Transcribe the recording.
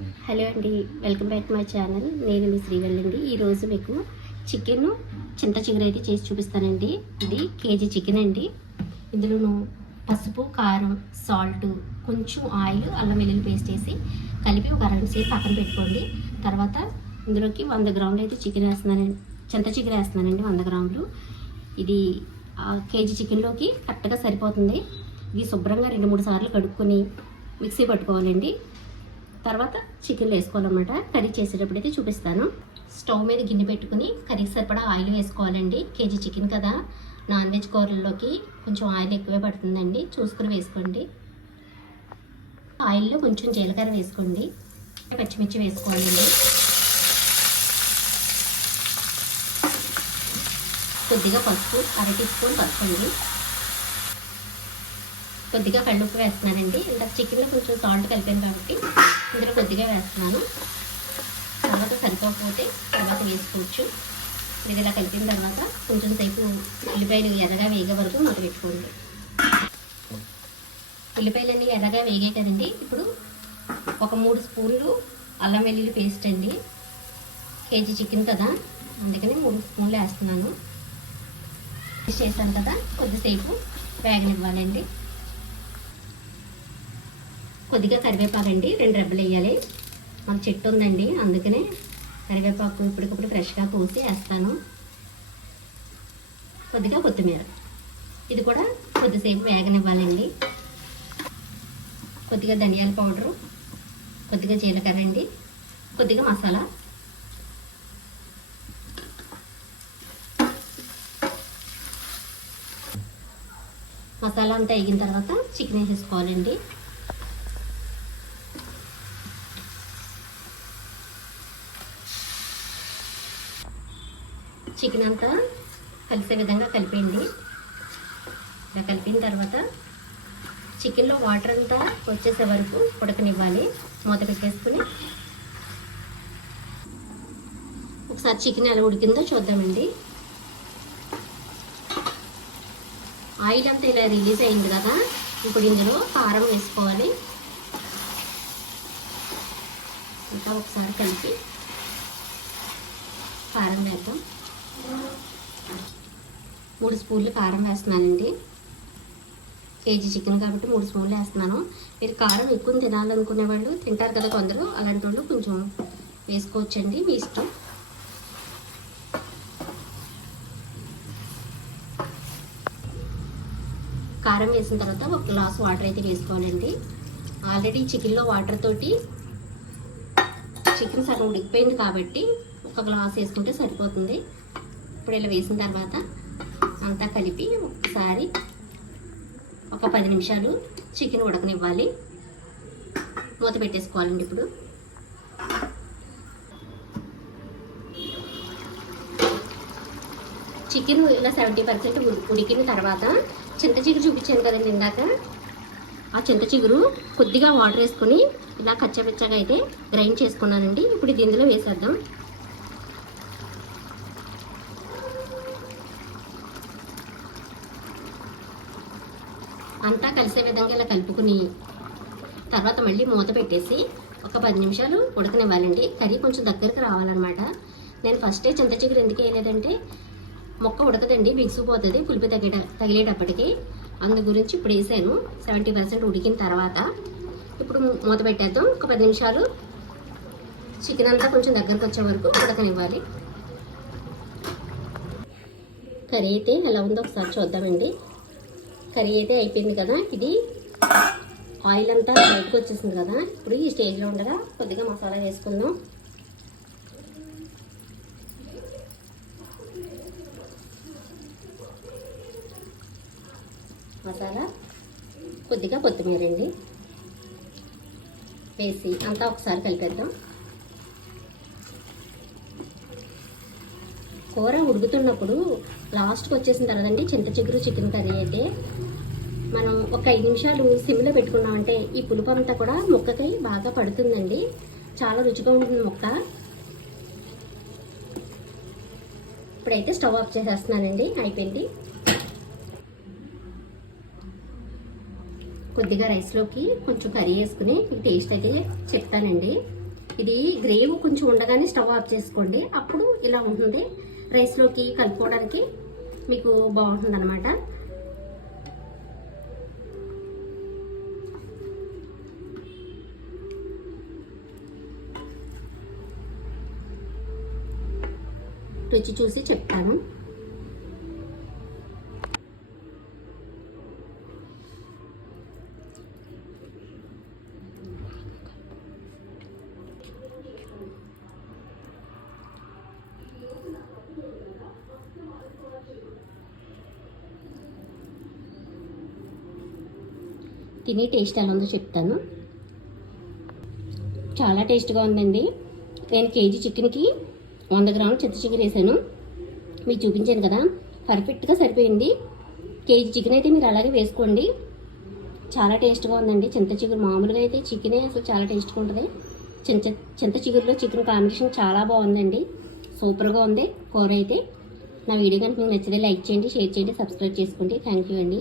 Hello అండి welcome back my channel. నేను మీ శ్రీవల్లండి ఈరోజు మీకు చికెన్ చింత చిగురు అయితే చేసి చూపిస్తానండి. ఇది కేజీ చికెన్ అండి. ఇందులోను పసుపు కారం సాల్ట్ కొంచెం ఆయిల్ అల్లం వెల్లుల్లి పేస్ట్ వేసి కలిపి ఒక అరగంట సేపు పక్కన పెట్టుకోండి. తర్వాత ఇందులోకి వంద గ్రాములు అయితే చికెన్ వేస్తున్నానండి చింత చికెన్ వేస్తున్నానండి వంద గ్రాములు. ఇది ఆ కేజీ చికెన్లోకి కరెక్ట్గా సరిపోతుంది. ఇది శుభ్రంగా రెండు మూడు సార్లు కడుక్కొని మిక్సీ పట్టుకోవాలండి. తర్వాత చికెన్ వేసుకోవాలన్నమాట. కర్రీ చేసేటప్పుడు అయితే చూపిస్తాను. స్టవ్ మీద గిన్నె పెట్టుకుని కర్రీకి సరిపడా ఆయిల్ వేసుకోవాలండి. కేజీ చికెన్ కదా. నాన్ వెజ్ కూరల్లోకి కొంచెం ఆయిల్ ఎక్కువే పడుతుందండి. చూసుకుని వేసుకోండి. ఆయిల్లో కొంచెం జీలకర్ర వేసుకోండి. పచ్చిమిర్చి వేసుకోవాలండి. కొద్దిగా పసుపు అర టీ స్పూన్ పసుపు అండి. కొద్దిగా కళ్ళుప్పు వేస్తున్నానండి. ఇంత చికెన్లో కొంచెం సాల్ట్ కలిపాను కాబట్టి ఇందులో కొద్దిగా వేస్తున్నాను. తర్వాత సరిపోకపోతే తర్వాత వేసుకోవచ్చు. ఇది ఇలా కలిపిన తర్వాత కొంచెం సేపు ఉల్లిపాయలు ఎర్రగా వేగే వరకు మూత పెట్టుకోండి. ఉల్లిపాయలన్నీ ఎర్రగా వేగాయి కదండి. ఇప్పుడు ఒక మూడు స్పూన్లు అల్లం వెల్లుల్లి పేస్ట్ అండి. కేజీ చికెన్ కదా. అందుకని మూడు స్పూన్లు వేస్తున్నాను. పేస్ట్ చేశాను కదా. కొద్దిసేపు వేగనివ్వాలండి. కొద్దిగా కరివేపాకు అండి రెండు రెబ్బలు వేయాలి. మాకు చెట్టు ఉందండి అందుకనే కరివేపాకు ఇప్పటికప్పుడు ఫ్రెష్గా కోసి వేస్తాను. కొద్దిగా కొత్తిమీర. ఇది కూడా కొద్దిసేపు వేగనివ్వాలండి. కొద్దిగా ధనియాల పౌడరు కొద్దిగా జీలకర్ర అండి కొద్దిగా మసాలా. మసాలా అంతా వేగిన తర్వాత చికెన్ వేసేసుకోవాలండి. చికెన్ అంతా కలిసే విధంగా కలిపేయండి. ఇలా కలిపిన తర్వాత చికెన్లో వాటర్ అంతా వచ్చేసే వరకు ఉడకనివ్వాలి. మూత పెట్టేసుకుని ఒకసారి చికెన్ ఎలా ఉడికిందో చూద్దామండి. ఆయిల్ అంతా ఇలా రిలీజ్ అయింది కదా ఇప్పుడు ఇందులో కారం వేసుకోవాలి. ఇంకా ఒకసారి కలిపి కారం వేద్దాం. మూడు స్పూన్లు కారం వేస్తున్నానండి. కేజీ చికెన్ కాబట్టి మూడు స్పూన్లు వేస్తున్నాను. మీరు కారం ఎక్కువ తినాలనుకునే వాళ్ళు తింటారు కదా కొందరు అలాంటి వాళ్ళు కొంచెం వేసుకోవచ్చండి మీ ఇష్టం. కారం వేసిన తర్వాత ఒక గ్లాస్ వాటర్ అయితే వేసుకోవాలండి. ఆల్రెడీ చికెన్లో వాటర్ తోటి చికెన్ సగం ఉడికిపోయింది కాబట్టి ఒక గ్లాస్ వేసుకుంటే సరిపోతుంది. ఇప్పుడు ఇలా వేసిన తర్వాత అంతా కలిపి ఒకసారి ఒక పది నిమిషాలు చికెన్ ఉడకనివ్వాలి. మూత పెట్టేసుకోవాలండి ఇప్పుడు. చికెన్ ఇలా సెవెంటీ పర్సెంట్ ఉడికిన తర్వాత చింత చిగురు చూపించాను కదండి ఇందాక. ఆ చింత చిగురు కొద్దిగా వాటర్ వేసుకొని ఇలా కచ్చపచ్చగా అయితే గ్రైండ్ చేసుకున్నానండి. ఇప్పుడు ఇది ఇందులో వేసేద్దాం. అంతా కలిసే విధంగా ఇలా కలుపుకుని తర్వాత మళ్ళీ మూత పెట్టేసి ఒక పది నిమిషాలు ఉడకనివ్వాలండి. కర్రీ కొంచెం దగ్గరకు రావాలన్నమాట. నేను ఫస్టే చింత చిగురు ఎందుకు వేయలేదంటే మొక్క ఉడకదండి బిగుసిపోతుంది పులిపి తగ్గ తగిలేటప్పటికి. అందు గురించి ఇప్పుడు వేసాను. సెవెంటీ పర్సెంట్ ఉడికిన తర్వాత ఇప్పుడు మూత పెట్టేద్దాం. ఒక పది నిమిషాలు చికెన్ అంతా కొంచెం దగ్గరకు వచ్చే వరకు ఉడకనివ్వాలి. కర్రీ అయితే ఎలా ఉందో ఒకసారి చూద్దామండి. కర్రీ అయితే అయిపోయింది కదా. ఇది ఆయిల్ అంతా బయటకు వచ్చేసింది కదా. ఇప్పుడు ఈ స్టేజ్లో ఉండగా కొద్దిగా మసాలా వేసుకుందాం. మసాలా కొద్దిగా కొత్తిమీర అండి. వేసి అంతా ఒకసారి కలిపేద్దాం. కూర ఉడుకుతున్నప్పుడు లాస్ట్కి వచ్చేసిన తర్వాత అండి చింత చిగురు చికెన్ కర్రీ అయితే. మనం ఒక ఐదు నిమిషాలు సిమ్లో పెట్టుకున్నామంటే ఈ పులుపు అంతా కూడా ముక్కకి బాగా పడుతుందండి. చాలా రుచిగా ఉంటుంది ముక్క. ఇప్పుడైతే స్టవ్ ఆఫ్ చేసేస్తున్నానండి. అయిపోయింది. కొద్దిగా రైస్లోకి కొంచెం కర్రీ వేసుకుని టేస్ట్ అయితే చెప్తానండి. ఇది గ్రేవ్ కొంచెం ఉండగానే స్టవ్ ఆఫ్ చేసుకోండి. అప్పుడు ఇలా ఉంటుంది. రైస్లోకి కలుపుకోవడానికి మీకు బాగుంటుంది అనమాట రుచి చూసి చెప్తాను. తిని టేస్ట్ ఎలా ఉందో చెప్తాను. చాలా టేస్ట్గా ఉందండి. నేను కేజీ చికెన్కి వంద గ్రాములు చెత్త చికెన్ వేసాను. మీకు చూపించాను కదా పర్ఫెక్ట్గా సరిపోయింది. కేజీ చికెన్ అయితే మీరు అలాగే వేసుకోండి. చాలా టేస్ట్గా ఉందండి. చింత చిగురు మామూలుగా అయితే చికెనే అసలు చాలా టేస్ట్గా ఉంటుంది. చింత చింత చిగురులో చికెన్ కాంబినేషన్ చాలా బాగుందండి. సూపర్గా ఉంది కూర అయితే. నా వీడియో కనుక మీకు నచ్చితే లైక్ చేయండి షేర్ చేయండి సబ్స్క్రైబ్ చేసుకోండి. థ్యాంక్ యూ అండి.